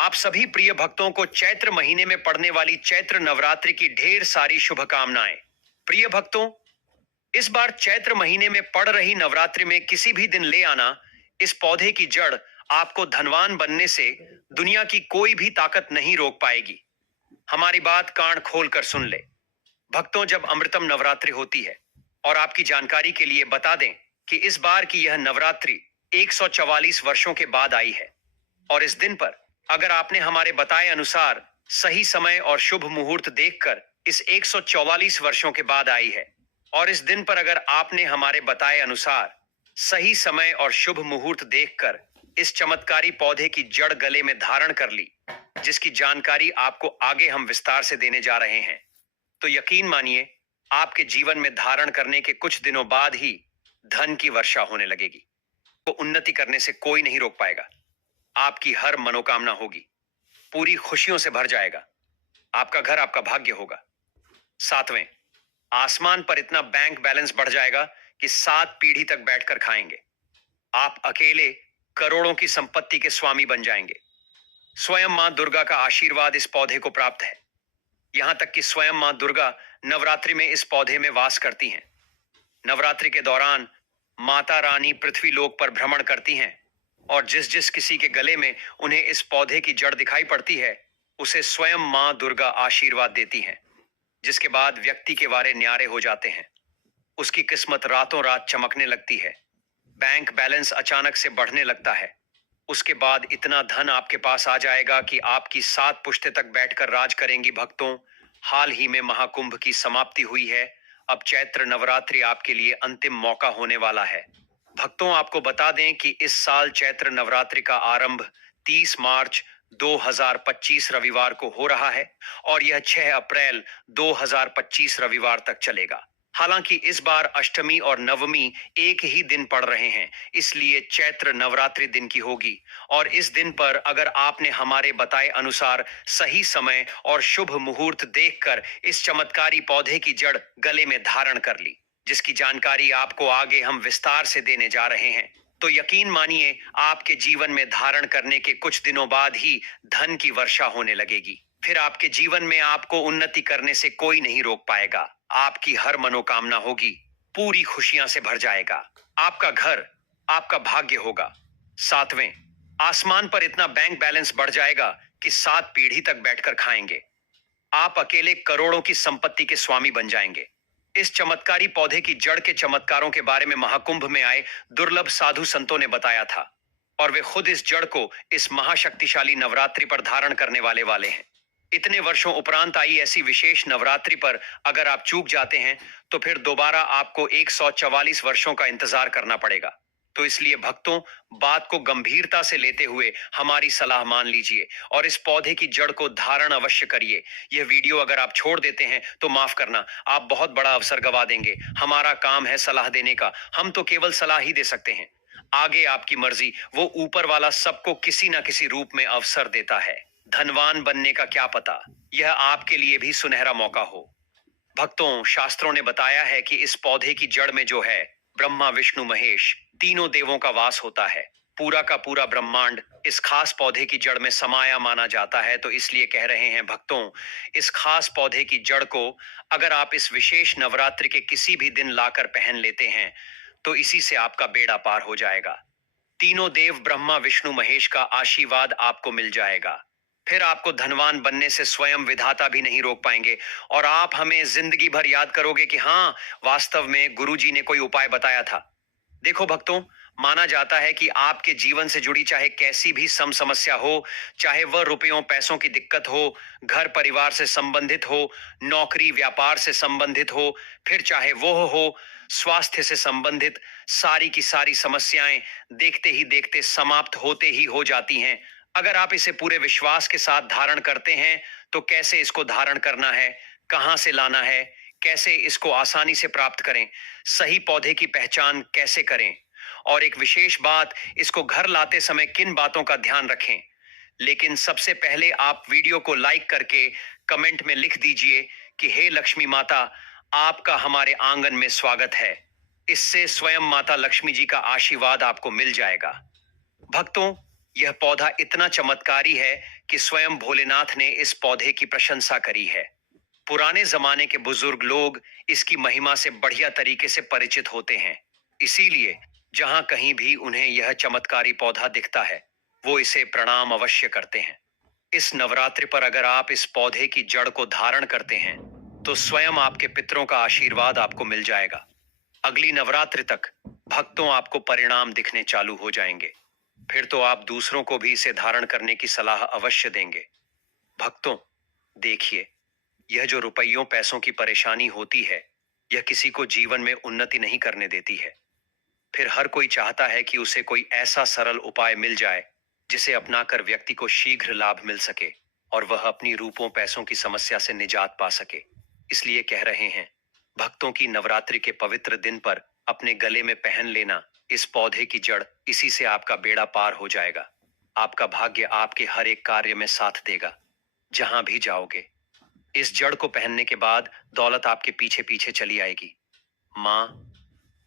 आप सभी प्रिय भक्तों को चैत्र महीने में पड़ने वाली चैत्र नवरात्रि की ढेर सारी शुभकामनाएं। प्रिय भक्तों, इस बार चैत्र महीने में पड़ रही नवरात्रि में किसी भी दिन ले आना इस पौधे की जड़ आपको धनवान बनने से दुनिया की कोई भी ताकत नहीं रोक पाएगी। हमारी बात कान खोल कर सुन ले। भक्तों, जब अमृतम नवरात्रि होती है, और आपकी जानकारी के लिए बता दें कि इस बार की यह नवरात्रि 144 वर्षों के बाद आई है। और इस दिन पर अगर आपने हमारे बताए अनुसार सही समय और शुभ मुहूर्त देखकर इस 144 वर्षों के बाद आई है, और इस दिन पर अगर आपने हमारे बताए अनुसार सही समय और शुभ मुहूर्त देखकर इस चमत्कारी पौधे की जड़ गले में धारण कर ली, जिसकी जानकारी आपको आगे हम विस्तार से देने जा रहे हैं, तो यकीन मानिए आपके जीवन में धारण करने के कुछ दिनों बाद ही धन की वर्षा होने लगेगी। को उन्नति करने से कोई नहीं रोक पाएगा। आपकी हर मनोकामना होगी, पूरी खुशियों से भर जाएगा। आपका घर आपका भाग्य होगा। सातवें, आसमान पर इतना बैंक बैलेंस बढ़ जाएगा कि 7 पीढ़ी तक बैठकर खाएंगे। आप अकेले करोड़ों की संपत्ति के स्वामी बन जाएंगे। स्वयं मां दुर्गा का आशीर्वाद इस पौधे को प्राप्त है। यहां तक कि स्वयं मां दुर्गा नवरात्रि में इस पौधे में वास करती हैं। नवरात्रि के दौरान माता रानी पृथ्वी लोक पर भ्रमण करती हैं, और जिस जिस किसी के गले में उन्हें इस पौधे की जड़ दिखाई पड़ती है, उसे स्वयं मां दुर्गा आशीर्वाद देती हैं, जिसके बाद व्यक्ति के वारे न्यारे हो जाते हैं। उसकी किस्मत रातों रात चमकने लगती है। बैंक बैलेंस अचानक से बढ़ने लगता है। उसके बाद इतना धन आपके पास आ जाएगा कि आपकी 7 पुश्तें तक बैठकर राज करेंगी। भक्तों, हाल ही में महाकुंभ की समाप्ति हुई है। अब चैत्र नवरात्रि आपके लिए अंतिम मौका होने वाला है। भक्तों, आपको बता दें कि इस साल चैत्र नवरात्रि का आरंभ 30 मार्च 2025 रविवार को हो रहा है, और यह 6 अप्रैल 2025 रविवार तक चलेगा। हालांकि इस बार अष्टमी और नवमी एक ही दिन पड़ रहे हैं, इसलिए चैत्र नवरात्रि दिन की होगी। और इस दिन पर अगर आपने हमारे बताए अनुसार सही समय और शुभ मुहूर्त देखकर इस चमत्कारी पौधे की जड़ गले में धारण कर ली, जिसकी जानकारी आपको आगे हम विस्तार से देने जा रहे हैं, तो यकीन मानिए आपके जीवन में धारण करने के कुछ दिनों बाद ही धन की वर्षा होने लगेगी। फिर आपके जीवन में आपको उन्नति करने से कोई नहीं रोक पाएगा। आपकी हर मनोकामना होगी, पूरी खुशियां से भर जाएगा। आपका घर आपका भाग्य होगा। सातवें, आसमान पर इतना बैंक बैलेंस बढ़ जाएगा कि 7 पीढ़ी तक बैठकर खाएंगे। आप अकेले करोड़ों की संपत्ति के स्वामी बन जाएंगे। इस चमत्कारी पौधे की जड़ के चमत्कारों के बारे में महाकुंभ में आए दुर्लभ साधु संतों ने बताया था, और वे खुद इस जड़ को इस महाशक्तिशाली नवरात्रि पर धारण करने वाले हैं। इतने वर्षों उपरांत आई ऐसी विशेष नवरात्रि पर अगर आप चूक जाते हैं, तो फिर दोबारा आपको 144 वर्षों का इंतजार करना पड़ेगा। तो इसलिए भक्तों, बात को गंभीरता से लेते हुए हमारी सलाह मान लीजिए और इस पौधे की जड़ को धारण अवश्य करिए। यह वीडियो अगर आप छोड़ देते हैं तो माफ करना, आप बहुत बड़ा अवसर गवा देंगे। हमारा काम है सलाह देने का, हम तो केवल सलाह ही दे सकते हैं। आगे आपकी मर्जी, वो ऊपर वाला सबको किसी ना किसी रूप में अवसर देता है। धनवान बनने का क्या पता, यह आपके लिए भी सुनहरा मौका हो। भक्तों, शास्त्रों ने बताया है कि इस पौधे की जड़ में जो है ब्रह्मा विष्णु महेश तीनों देवों का वास होता है। पूरा का पूरा ब्रह्मांड इस खास पौधे की जड़ में समाया माना जाता है। तो इसलिए कह रहे हैं भक्तों, इस खास पौधे की जड़ को अगर आप इस विशेष नवरात्रि के किसी भी दिन लाकर पहन लेते हैं, तो इसी से आपका बेड़ा पार हो जाएगा। तीनों देव ब्रह्मा विष्णु महेश का आशीर्वाद आपको मिल जाएगा। फिर आपको धनवान बनने से स्वयं विधाता भी नहीं रोक पाएंगे, और आप हमें जिंदगी भर याद करोगे कि हाँ, वास्तव में गुरुजी ने कोई उपाय बताया था। देखो भक्तों, माना जाता है कि आपके जीवन से जुड़ी चाहे कैसी भी समस्या हो, चाहे वह रुपयों पैसों की दिक्कत हो, घर परिवार से संबंधित हो, नौकरी व्यापार से संबंधित हो, फिर चाहे वो हो स्वास्थ्य से संबंधित, सारी की सारी समस्याएं देखते ही देखते समाप्त होते ही हो जाती हैं। अगर आप इसे पूरे विश्वास के साथ धारण करते हैं, तो कैसे इसको धारण करना है, कहां से लाना है, कैसे इसको आसानी से प्राप्त करें, सही पौधे की पहचान कैसे करें, और एक विशेष बात, इसको घर लाते समय किन बातों का ध्यान रखें। लेकिन सबसे पहले आप वीडियो को लाइक करके कमेंट में लिख दीजिए कि हे लक्ष्मी माता, आपका हमारे आंगन में स्वागत है। इससे स्वयं माता लक्ष्मी जी का आशीर्वाद आपको मिल जाएगा। भक्तों, यह पौधा इतना चमत्कारी है कि स्वयं भोलेनाथ ने इस पौधे की प्रशंसा करी है। पुराने जमाने के बुजुर्ग लोग इसकी महिमा से बढ़िया तरीके से परिचित होते हैं। इसीलिए जहां कहीं भी उन्हें यह चमत्कारी पौधा दिखता है, वो इसे प्रणाम अवश्य करते हैं। इस नवरात्रि पर अगर आप इस पौधे की जड़ को धारण करते हैं, तो स्वयं आपके पितरों का आशीर्वाद आपको मिल जाएगा। अगली नवरात्रि तक भक्तों आपको परिणाम दिखने चालू हो जाएंगे। फिर तो आप दूसरों को भी इसे धारण करने की सलाह अवश्य देंगे। भक्तों, देखिए, यह जो रुपयों पैसों की परेशानी होती है, यह किसी को जीवन में उन्नति नहीं करने देती है। फिर हर कोई चाहता है कि उसे कोई ऐसा सरल उपाय मिल जाए जिसे अपनाकर व्यक्ति को शीघ्र लाभ मिल सके और वह अपनी रूपों पैसों की समस्या से निजात पा सके। इसलिए कह रहे हैं, भक्तों की नवरात्रि के पवित्र दिन पर अपने गले में पहन लेना इस पौधे की जड़, इसी से आपका बेड़ा पार हो जाएगा। आपका भाग्य आपके हर एक कार्य में साथ देगा, जहां भी जाओगे। इस जड़ को पहनने के बाद दौलत आपके पीछे पीछे चली आएगी। माँ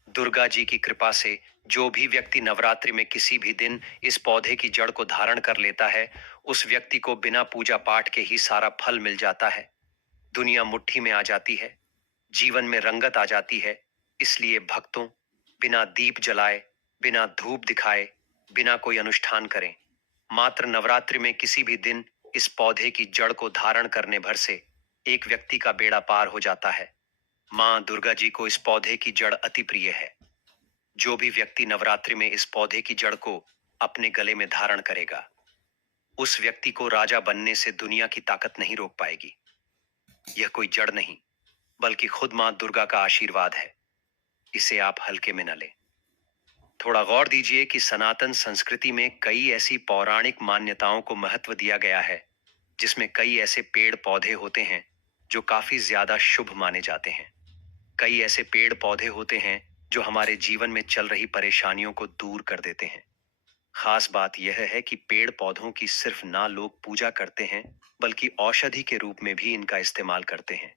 दुर्गा जी की कृपा से जो भी व्यक्ति नवरात्रि में किसी भी दिन इस पौधे की जड़ को धारण कर लेता है, उस व्यक्ति को बिना पूजा पाठ के ही सारा फल मिल जाता है। दुनिया मुट्ठी में आ जाती है, जीवन में रंगत आ जाती है। इसलिए भक्तों, बिना दीप जलाए, बिना धूप दिखाए, बिना कोई अनुष्ठान करें, मात्र नवरात्रि में किसी भी दिन इस पौधे की जड़ को धारण करने भर से एक व्यक्ति का बेड़ा पार हो जाता है। मां दुर्गा जी को इस पौधे की जड़ अति प्रिय है। जो भी व्यक्ति नवरात्रि में इस पौधे की जड़ को अपने गले में धारण करेगा, उस व्यक्ति को राजा बनने से दुनिया की ताकत नहीं रोक पाएगी। यह कोई जड़ नहीं, बल्कि खुद मां दुर्गा का आशीर्वाद है। इसे आप हल्के में न लें। थोड़ा गौर दीजिए कि सनातन संस्कृति में कई ऐसी पौराणिक मान्यताओं को महत्व दिया गया है, जिसमें कई ऐसे पेड़ पौधे होते हैं जो काफी ज्यादा शुभ माने जाते हैं। कई ऐसे पेड़ पौधे होते हैं जो हमारे जीवन में चल रही परेशानियों को दूर कर देते हैं। खास बात यह है कि पेड़ पौधों की सिर्फ ना लोग पूजा करते हैं, बल्कि औषधि के रूप में भी इनका इस्तेमाल करते हैं।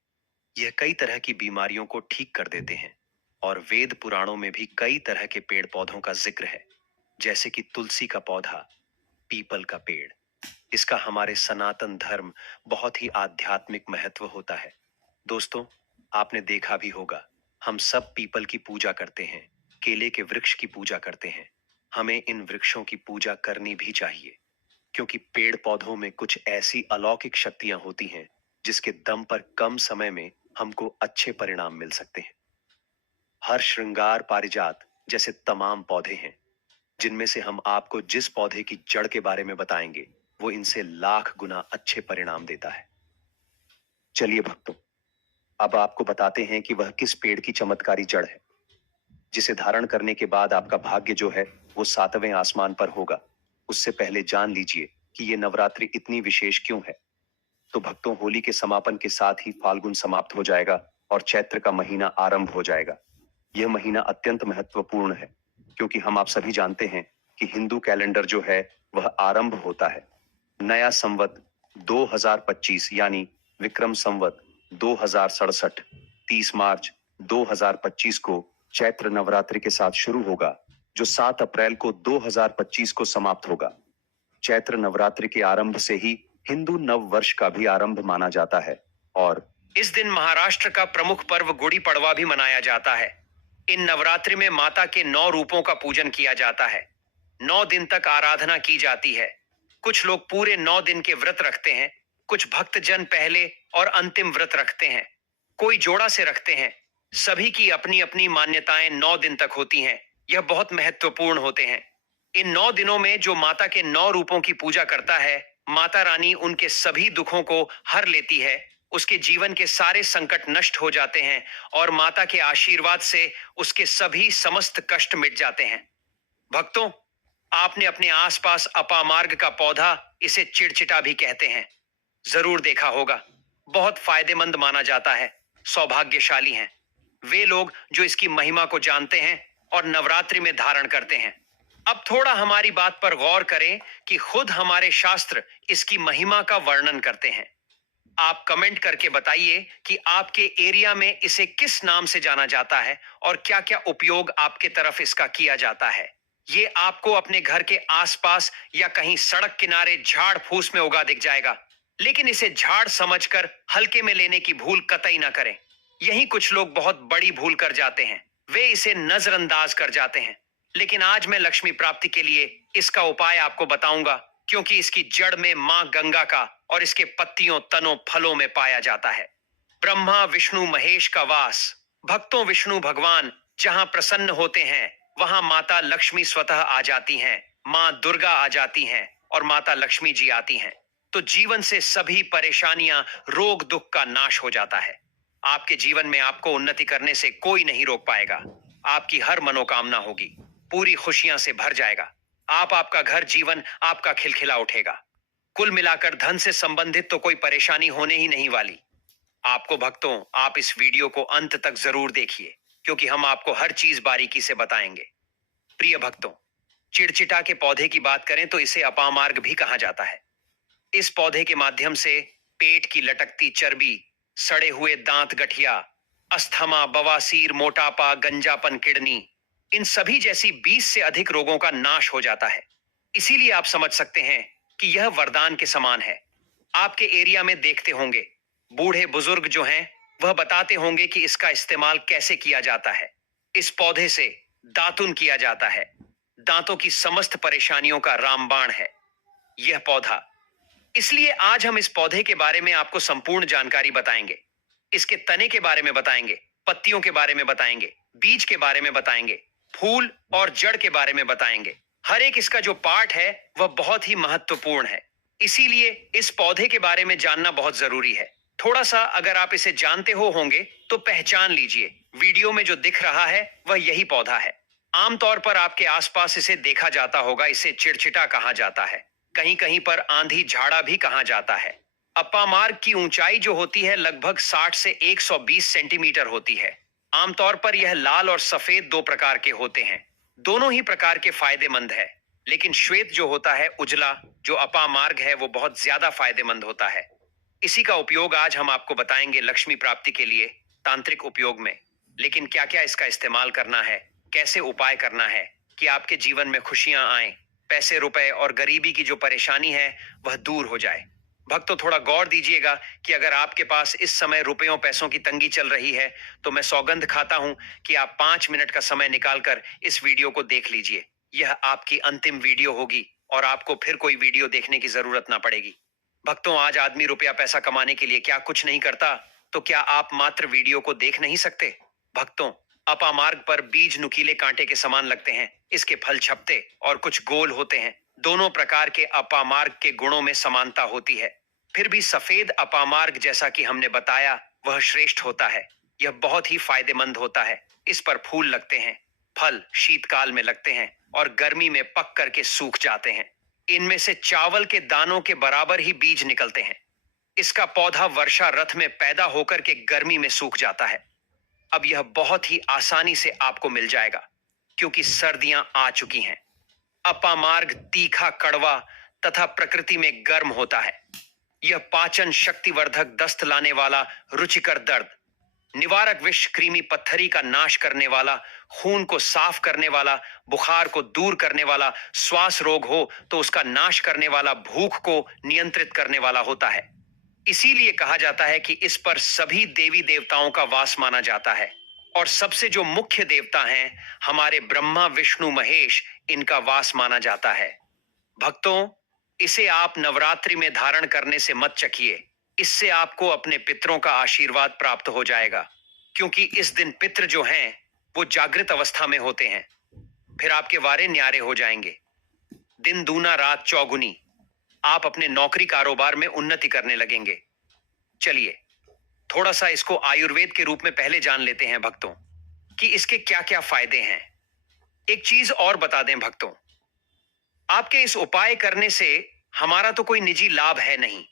यह कई तरह की बीमारियों को ठीक कर देते हैं और वेद पुराणों में भी कई तरह के पेड़ पौधों का जिक्र है, जैसे कि तुलसी का पौधा, पीपल का पेड़। इसका हमारे सनातन धर्म बहुत ही आध्यात्मिक महत्व होता है। दोस्तों, आपने देखा भी होगा, हम सब पीपल की पूजा करते हैं, केले के वृक्ष की पूजा करते हैं। हमें इन वृक्षों की पूजा करनी भी चाहिए, क्योंकि पेड़ पौधों में कुछ ऐसी अलौकिक शक्तियां होती हैं जिसके दम पर कम समय में हमको अच्छे परिणाम मिल सकते हैं। हर श्रृंगार पारिजात जैसे तमाम पौधे हैं, जिनमें से हम आपको जिस पौधे की जड़ के बारे में बताएंगे, वो इनसे लाख गुना अच्छे परिणाम देता है। चलिए भक्तों, अब आपको बताते हैं कि वह किस पेड़ की चमत्कारी जड़ है, जिसे धारण करने के बाद आपका भाग्य जो है वो 7वें आसमान पर होगा। उससे पहले जान लीजिए कि ये नवरात्रि इतनी विशेष क्यों है। तो भक्तों, होली के समापन के साथ ही फाल्गुन समाप्त हो जाएगा और चैत्र का महीना आरंभ हो जाएगा। यह महीना अत्यंत महत्वपूर्ण है, क्योंकि हम आप सभी जानते हैं कि हिंदू कैलेंडर जो है वह आरंभ होता है। नया संवत 2025 यानी विक्रम संवत 2067 30 मार्च 2025 को चैत्र नवरात्रि के साथ शुरू होगा, जो 7 अप्रैल को 2025 को समाप्त होगा। चैत्र नवरात्रि के आरंभ से ही हिंदू नव वर्ष का भी आरंभ माना जाता है और इस दिन महाराष्ट्र का प्रमुख पर्व गुड़ी पड़वा भी मनाया जाता है। इन नवरात्रि में माता के 9 रूपों का पूजन किया जाता है। 9 दिन तक आराधना की जाती है। कुछ लोग पूरे 9 दिन के व्रत रखते हैं, कुछ भक्तजन पहले और अंतिम व्रत रखते हैं, कोई जोड़ा से रखते हैं। सभी की अपनी अपनी मान्यताएं 9 दिन तक होती हैं। यह बहुत महत्वपूर्ण होते हैं। इन 9 दिनों में जो माता के 9 रूपों की पूजा करता है, माता रानी उनके सभी दुखों को हर लेती है। उसके जीवन के सारे संकट नष्ट हो जाते हैं और माता के आशीर्वाद से उसके सभी समस्त कष्ट मिट जाते हैं। भक्तों, आपने अपने आसपास अपामार्ग का पौधा, इसे चिड़चिटा भी कहते हैं, जरूर देखा होगा। बहुत फायदेमंद माना जाता है। सौभाग्यशाली हैं वे लोग जो इसकी महिमा को जानते हैं और नवरात्रि में धारण करते हैं। अब थोड़ा हमारी बात पर गौर करें कि खुद हमारे शास्त्र इसकी महिमा का वर्णन करते हैं। आप कमेंट करके बताइए कि आपके एरिया में इसे किस नाम से जाना जाता है और क्या क्या उपयोग आपके तरफ इसका किया जाता है। ये आपको अपने घर के आसपास या कहीं सड़क किनारे झाड़ फूस में उगा दिख जाएगा, लेकिन इसे झाड़ समझकर हल्के में लेने की भूल कतई ना करें। यही कुछ लोग बहुत बड़ी भूल कर जाते हैं, वे इसे नजरअंदाज कर जाते हैं। लेकिन आज मैं लक्ष्मी प्राप्ति के लिए इसका उपाय आपको बताऊंगा, क्योंकि इसकी जड़ में मां गंगा का और इसके पत्तियों, तनों, फलों में पाया जाता है ब्रह्मा विष्णु महेश का वास। भक्तों, विष्णु भगवान जहां प्रसन्न होते हैं वहां माता लक्ष्मी स्वतः आ जाती हैं, मां दुर्गा आ जाती हैं और माता लक्ष्मी जी आती हैं। तो जीवन से सभी परेशानियां, रोग दुख का नाश हो जाता है। आपके जीवन में आपको उन्नति करने से कोई नहीं रोक पाएगा। आपकी हर मनोकामना होगी, पूरी खुशियां से भर जाएगा। आपका घर, जीवन आपका खिलखिला उठेगा। कुल मिलाकर धन से संबंधित तो कोई परेशानी होने ही नहीं वाली। आपको भक्तों, आप इस वीडियो को अंत तक जरूर देखिए, क्योंकि हम आपको हर चीज बारीकी से बताएंगे। प्रिय भक्तों, चिड़चिटा के पौधे की बात करें तो इसे अपामार्ग भी कहा जाता है। इस पौधे के माध्यम से पेट की लटकती चर्बी, सड़े हुए दांत, गठिया, अस्थमा, बवासीर, मोटापा, गंजापन, किडनी, इन सभी जैसी 20 से अधिक रोगों का नाश हो जाता है। इसीलिए आप समझ सकते हैं कि यह वरदान के समान है। आपके एरिया में देखते होंगे, बूढ़े बुजुर्ग जो हैं वह बताते होंगे कि इसका इस्तेमाल कैसे किया जाता है। इस पौधे से दातुन किया जाता है। दांतों की समस्त परेशानियों का रामबाण है यह पौधा। इसलिए आज हम इस पौधे के बारे में आपको संपूर्ण जानकारी बताएंगे। इसके तने के बारे में बताएंगे, पत्तियों के बारे में बताएंगे, बीज के बारे में बताएंगे, फूल और जड़ के बारे में बताएंगे। हर एक इसका जो पार्ट है वह बहुत ही महत्वपूर्ण है। इसीलिए इस पौधे के बारे में जानना बहुत जरूरी है। थोड़ा सा अगर आप इसे जानते होंगे तो पहचान लीजिए, वीडियो में जो दिख रहा है वह यही पौधा है। आमतौर पर आपके आसपास इसे देखा जाता होगा। इसे चिड़चिटा कहा जाता है, कहीं कहीं पर आंधी झाड़ा भी कहा जाता है। अपामार्ग की ऊंचाई जो होती है लगभग 60 से 120 सेंटीमीटर होती है। आमतौर पर यह लाल और सफेद दो प्रकार के होते हैं। दोनों ही प्रकार के फायदेमंद है, लेकिन श्वेत जो होता है, उजला, जो अपामार्ग है, वो बहुत ज्यादा फायदेमंद होता है। इसी का उपयोग आज हम आपको बताएंगे लक्ष्मी प्राप्ति के लिए तांत्रिक उपयोग में। लेकिन क्या क्या इसका इस्तेमाल करना है, कैसे उपाय करना है कि आपके जीवन में खुशियां आए, पैसे, रुपए और गरीबी की जो परेशानी है वह दूर हो जाए। भक्तों, थोड़ा गौर दीजिएगा कि अगर आपके पास इस समय रुपयों पैसों की तंगी चल रही है तो मैं सौगंध खाता हूं कि आप 5 मिनट का समय निकालकर इस वीडियो को देख लीजिए। यह आपकी अंतिम वीडियो होगी और आपको फिर कोई वीडियो देखने की जरूरत ना पड़ेगी। भक्तों, आज आदमी रुपया पैसा कमाने के लिए क्या कुछ नहीं करता, तो क्या आप मात्र वीडियो को देख नहीं सकते? भक्तों, अपामार्ग पर बीज नुकीले कांटे के समान लगते हैं। इसके फल छपते और कुछ गोल होते हैं। दोनों प्रकार के अपामार्ग के गुणों में समानता होती है। फिर भी सफेद अपामार्ग, जैसा कि हमने बताया, वह श्रेष्ठ होता है। यह बहुत ही फायदेमंद होता है। इस पर फूल लगते हैं। फल शीतकाल में लगते हैं और गर्मी में पक करके सूख जाते हैं। इनमें से चावल के दानों के बराबर ही बीज निकलते हैं। इसका पौधा वर्षा रथ में पैदा होकर के गर्मी में सूख जाता है। अब यह बहुत ही आसानी से आपको मिल जाएगा, क्योंकि सर्दियां आ चुकी हैं। अपामार्ग तीखा, कड़वा तथा प्रकृति में गर्म होता है। यह पाचन शक्तिवर्धक, दस्त लाने वाला, रुचिकर दर्द निवारक, विष, कृमि पत्थरी का नाश करने वाला, खून को साफ करने वाला, बुखार को दूर करने वाला, श्वास रोग हो तो उसका नाश करने वाला, भूख को नियंत्रित करने वाला होता है। इसीलिए कहा जाता है कि इस पर सभी देवी देवताओं का वास माना जाता है। और सबसे जो मुख्य देवता हैं, हमारे ब्रह्मा विष्णु महेश, इनका वास माना जाता है। भक्तों, इसे आप नवरात्रि में धारण करने से मत चकिए। इससे आपको अपने पितरों का आशीर्वाद प्राप्त हो जाएगा, क्योंकि इस दिन पितृ जो हैं वो जागृत अवस्था में होते हैं। फिर आपके वारे न्यारे हो जाएंगे। दिन दूना रात चौगुनी। आप अपने नौकरी कारोबार में उन्नति करने लगेंगे। चलिए थोड़ा सा इसको आयुर्वेद के रूप में पहले जान लेते हैं भक्तों, कि इसके क्या क्या फायदे हैं। एक चीज और बता दें भक्तों, आपके इस उपाय करने से हमारा तो कोई निजी लाभ है नहीं।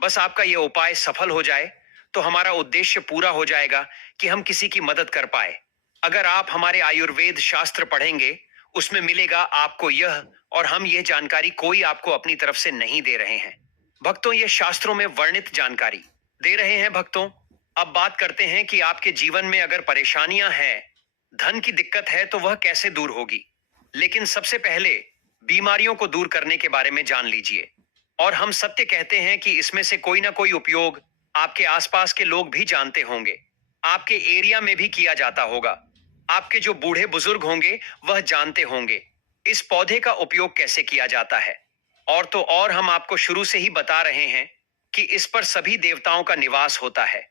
बस आपका यह उपाय सफल हो जाए तो हमारा उद्देश्य पूरा हो जाएगा कि हम किसी की मदद कर पाए। अगर आप हमारे आयुर्वेद शास्त्र पढ़ेंगे, उसमें मिलेगा आपको यह, और हम यह जानकारी कोई आपको अपनी तरफ से नहीं दे रहे हैं भक्तों, यह शास्त्रों में वर्णित जानकारी दे रहे हैं भक्तों। अब बात करते हैं कि आपके जीवन में अगर परेशानियां हैं, धन की दिक्कत है, तो वह कैसे दूर होगी। लेकिन सबसे पहले बीमारियों को दूर करने के बारे में जान लीजिए। और हम सत्य कहते हैं कि इसमें से कोई ना कोई उपयोग आपके आसपास के लोग भी जानते होंगे। आपके एरिया में भी किया जाता होगा। आपके जो बूढ़े बुजुर्ग होंगे वह जानते होंगे इस पौधे का उपयोग कैसे किया जाता है। और तो और हम आपको शुरू से ही बता रहे हैं कि इस पर सभी देवताओं का निवास होता है।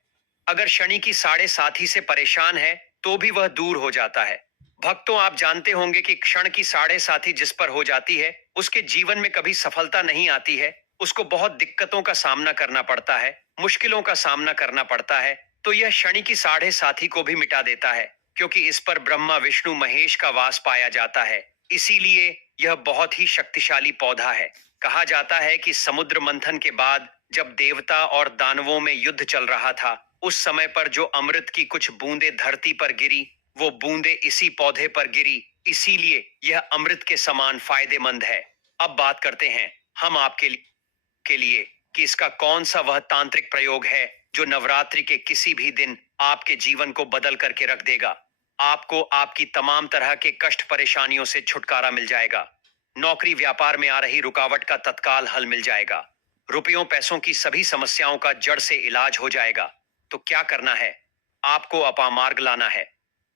अगर शनि की साढ़े साथी से परेशान है तो भी वह दूर हो जाता है। भक्तों, आप जानते होंगे कि क्षण की साढ़े साथी जिस पर हो जाती है उसके जीवन में कभी सफलता नहीं आती है। उसको बहुत दिक्कतों का सामना करना पड़ता है, मुश्किलों का सामना करना पड़ता है। तो यह शनि की साढ़े साथी को भी मिटा देता है, क्योंकि इस पर ब्रह्मा विष्णु महेश का वास पाया जाता है। इसीलिए यह बहुत ही शक्तिशाली पौधा है। कहा जाता है कि समुद्र मंथन के बाद जब देवता और दानवों में युद्ध चल रहा था, उस समय पर जो अमृत की कुछ बूंदें धरती पर गिरी, वो बूंदें इसी पौधे पर गिरी। इसीलिए यह अमृत के समान फायदेमंद है। अब बात करते हैं हम आपके लिए कि इसका कौन सा वह तांत्रिक प्रयोग है जो नवरात्रि के किसी भी दिन आपके जीवन को बदल करके रख देगा। आपको आपकी तमाम तरह के कष्ट परेशानियों से छुटकारा मिल जाएगा। नौकरी व्यापार में आ रही रुकावट का तत्काल हल मिल जाएगा। रुपयों पैसों की सभी समस्याओं का जड़ से इलाज हो जाएगा। तो क्या करना है? आपको अपामार्ग लाना है।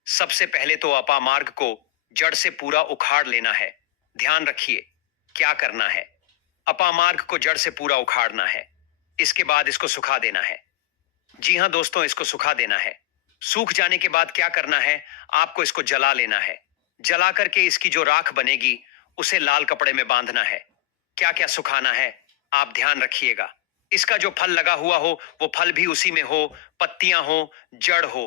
सबसे पहले तो अपामार्ग को जड़ से पूरा उखाड़ लेना है। ध्यान रखिए क्या करना है। अपामार्ग को जड़ से पूरा उखाड़ना है। इसके बाद इसको सुखा देना है। जी हां दोस्तों, इसको सुखा देना है। सूख जाने के बाद क्या करना है? आपको इसको जला लेना है। जला करके इसकी जो राख बनेगी उसे लाल कपड़े में बांधना है। क्या क्या सुखाना है आप ध्यान रखिएगा। इसका जो फल लगा हुआ हो वो फल भी उसी में हो, पत्तियां हो, जड़ हो,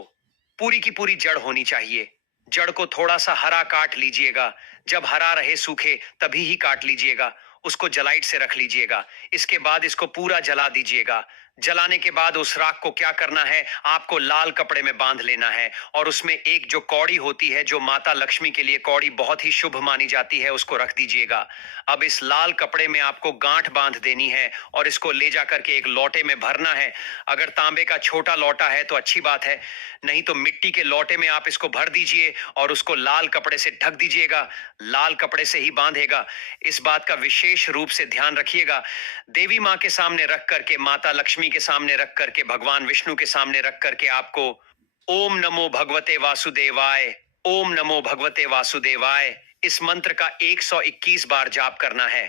पूरी की पूरी जड़ होनी चाहिए। जड़ को थोड़ा सा हरा काट लीजिएगा। जब हरा रहे सूखे तभी ही काट लीजिएगा। उसको जलाइट से रख लीजिएगा। इसके बाद इसको पूरा जला दीजिएगा। जलाने के बाद उस राख को क्या करना है? आपको लाल कपड़े में बांध लेना है और उसमें एक जो कौड़ी होती है, जो माता लक्ष्मी के लिए कौड़ी बहुत ही शुभ मानी जाती है, उसको रख दीजिएगा। अब इस लाल कपड़े में आपको गांठ बांध देनी है और इसको ले जा करके एक लोटे में भरना है। अगर तांबे का छोटा लोटा है तो अच्छी बात है, नहीं तो मिट्टी के लोटे में आप इसको भर दीजिए और उसको लाल कपड़े से ढक दीजिएगा। लाल कपड़े से ही बांधेगा। इस बात का विशेष रूप से ध्यान रखिएगा। देवी माँ के सामने रख करके, माता लक्ष्मी के सामने रख करके, भगवान विष्णु के सामने रख करके आपको ओम नमो भगवते वासुदेवाय, ओम नमो भगवते वासुदेवाय इस मंत्र का 121 बार जाप करना है।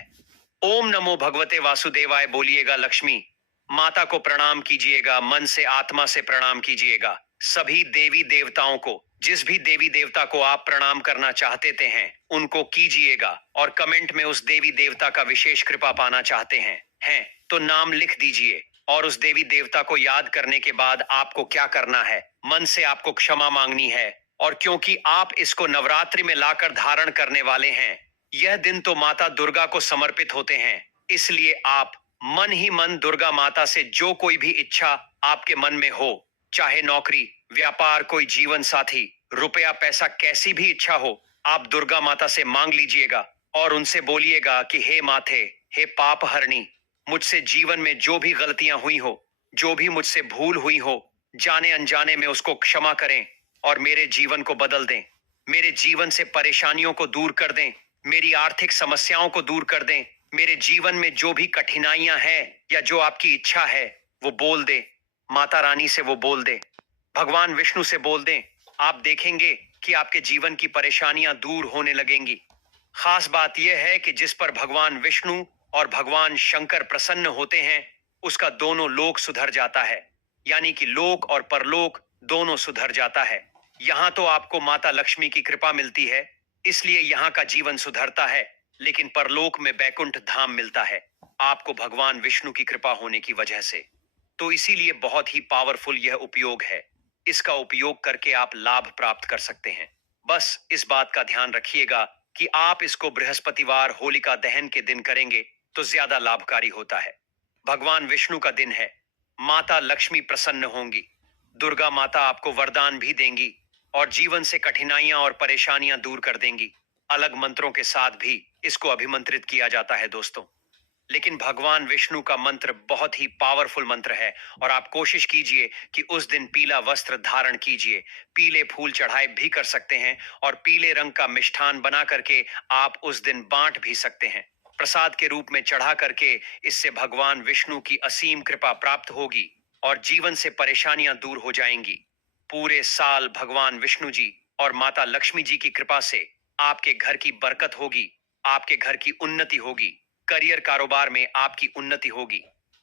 ओम नमो भगवते वासुदेवाय बोलिएगा। लक्ष्मी माता को प्रणाम कीजिएगा, मन से आत्मा से प्रणाम कीजिएगा। सभी देवी देवताओं को, जिस भी देवी देवता को आप प्रणाम करना चाहते हैं उनको कीजिएगा। और कमेंट में उस देवी देवता का विशेष कृपा पाना चाहते हैं तो नाम लिख दीजिए। और उस देवी देवता को याद करने के बाद आपको क्या करना है? मन से आपको क्षमा मांगनी है। और क्योंकि आप इसको नवरात्रि में लाकर धारण करने वाले हैं, यह दिन तो माता दुर्गा को समर्पित होते हैं, इसलिए आप मन ही मन दुर्गा माता से जो कोई भी इच्छा आपके मन में हो, चाहे नौकरी, व्यापार, कोई जीवन साथी, रुपया पैसा, कैसी भी इच्छा हो, आप दुर्गा माता से मांग लीजिएगा और उनसे बोलिएगा कि हे माथे, हे पाप हरणी, मुझसे जीवन में जो भी गलतियां हुई हो, जो भी मुझसे भूल हुई हो, जाने अनजाने में उसको क्षमा करें और मेरे जीवन को बदल दें। मेरे जीवन से परेशानियों को दूर कर दें, मेरी आर्थिक समस्याओं को दूर कर दें। मेरे जीवन में जो भी कठिनाइयां हैं या जो आपकी इच्छा है वो बोल दे। माता रानी से वो बोल दे, भगवान विष्णु से बोल दें। आप देखेंगे कि आपके जीवन की परेशानियां दूर होने लगेंगी। खास बात यह है कि जिस पर भगवान विष्णु और भगवान शंकर प्रसन्न होते हैं उसका दोनों लोक सुधर जाता है, यानी कि लोक और परलोक दोनों सुधर जाता है। यहाँ तो आपको माता लक्ष्मी की कृपा मिलती है, इसलिए यहाँ का जीवन सुधरता है, लेकिन परलोक में बैकुंठ धाम मिलता है आपको भगवान विष्णु की कृपा होने की वजह से। तो इसीलिए बहुत ही पावरफुल यह उपयोग है। इसका उपयोग करके आप लाभ प्राप्त कर सकते हैं। बस इस बात का ध्यान रखिएगा कि आप इसको बृहस्पतिवार होलिका दहन के दिन करेंगे तो ज्यादा लाभकारी होता है। भगवान विष्णु का दिन है, माता लक्ष्मी प्रसन्न होंगी, दुर्गा माता आपको वरदान भी देंगी और जीवन से कठिनाइयां और परेशानियां दूर कर देंगी। अलग मंत्रों के साथ भी इसको अभिमंत्रित किया जाता है दोस्तों। लेकिन भगवान विष्णु का मंत्र बहुत ही पावरफुल मंत्र है और आप कोशिश कीजिए कि उस दिन पीला वस्त्र धारण कीजिए। पीले फूल चढ़ाए भी कर सकते हैं और पीले रंग का मिष्ठान बना करके आप उस दिन बांट भी सकते हैं प्रसाद के रूप में चढ़ा करके। इससे भगवान विष्णु की असीम कृपा प्राप्त होगी और जीवन से परेशानियां दूर हो जाएंगी। पूरे साल भगवान विष्णु जी और माता लक्ष्मी जी की कृपा से आपके घर की बरकत होगी, आपके घर की उन्नति होगी, करियर कारोबार में आपकी उन्नति होगी,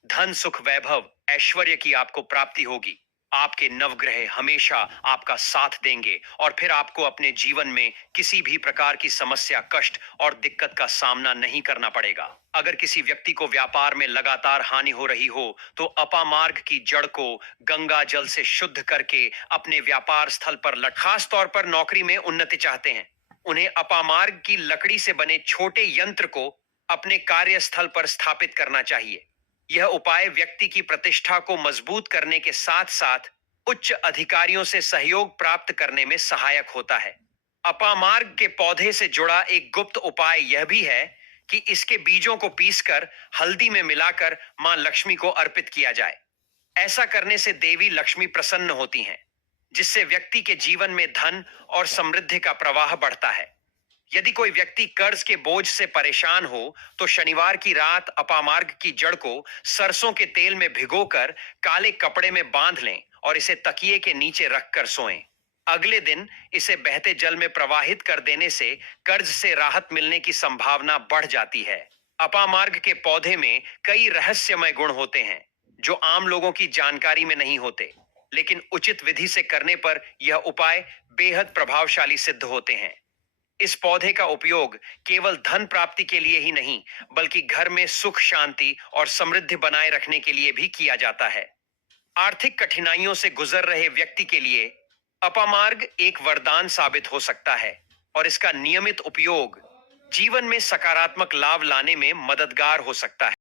धन सुख वैभव ऐश्वर्य की आपको प्राप्ति होगी। आपके नवग्रह हमेशा आपका साथ देंगे और फिर आपको अपने जीवन में किसी भी प्रकार की समस्या, कष्ट और दिक्कत का सामना नहीं करना पड़ेगा। अगर किसी व्यक्ति को व्यापार में लगातार हानि हो रही हो तो अपामार्ग की जड़ को गंगा जल से शुद्ध करके अपने व्यापार स्थल पर खास तौर पर नौकरी में उन्नति चाहते हैं, उन्हें अपामार्ग की लकड़ी से बने छोटे यंत्र को अपने कार्यस्थल पर स्थापित करना चाहिए। यह उपाय व्यक्ति की प्रतिष्ठा को मजबूत करने के साथ साथ उच्च अधिकारियों से सहयोग प्राप्त करने में सहायक होता है। अपामार्ग के पौधे से जुड़ा एक गुप्त उपाय यह भी है कि इसके बीजों को पीसकर हल्दी में मिलाकर मां लक्ष्मी को अर्पित किया जाए। ऐसा करने से देवी लक्ष्मी प्रसन्न होती हैं, जिससे व्यक्ति के जीवन में धन और समृद्धि का प्रवाह बढ़ता है। यदि कोई व्यक्ति कर्ज के बोझ से परेशान हो तो शनिवार की रात अपामार्ग की जड़ को सरसों के तेल में भिगोकर काले कपड़े में बांध लें और इसे तकिए के नीचे रखकर सोएं। अगले दिन इसे बहते जल में प्रवाहित कर देने से कर्ज से राहत मिलने की संभावना बढ़ जाती है। अपामार्ग के पौधे में कई रहस्यमय गुण होते हैं जो आम लोगों की जानकारी में नहीं होते, लेकिन उचित विधि से करने पर यह उपाय बेहद प्रभावशाली सिद्ध होते हैं। इस पौधे का उपयोग केवल धन प्राप्ति के लिए ही नहीं बल्कि घर में सुख, शांति और समृद्धि बनाए रखने के लिए भी किया जाता है। आर्थिक कठिनाइयों से गुजर रहे व्यक्ति के लिए अपामार्ग एक वरदान साबित हो सकता है और इसका नियमित उपयोग जीवन में सकारात्मक लाभ लाने में मददगार हो सकता है।